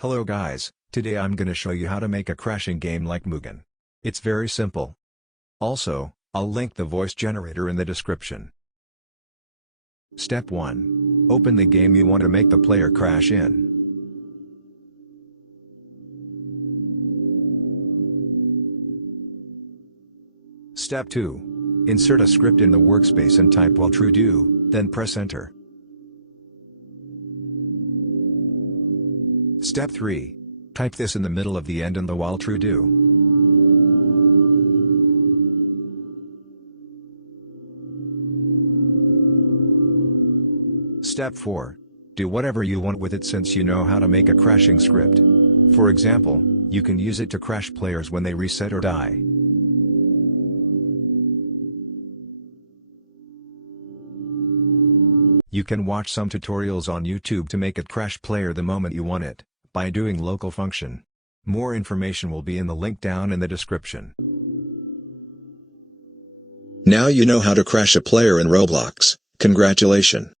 Hello guys, today I'm gonna show you how to make a crashing game like Mugen. It's very simple. Also, I'll link the voice generator in the description. Step 1. Open the game you want to make the player crash in. Step 2. Insert a script in the workspace and type while true do, then press enter. Step 3. Type this in the middle of the end and the while true do. Step 4. Do whatever you want with it since you know how to make a crashing script. For example, you can use it to crash players when they reset or die. You can watch some tutorials on YouTube to make it crash player the moment you want it, by doing local function. More information will be in the link down in the description. Now you know how to crash a player in Roblox. Congratulations.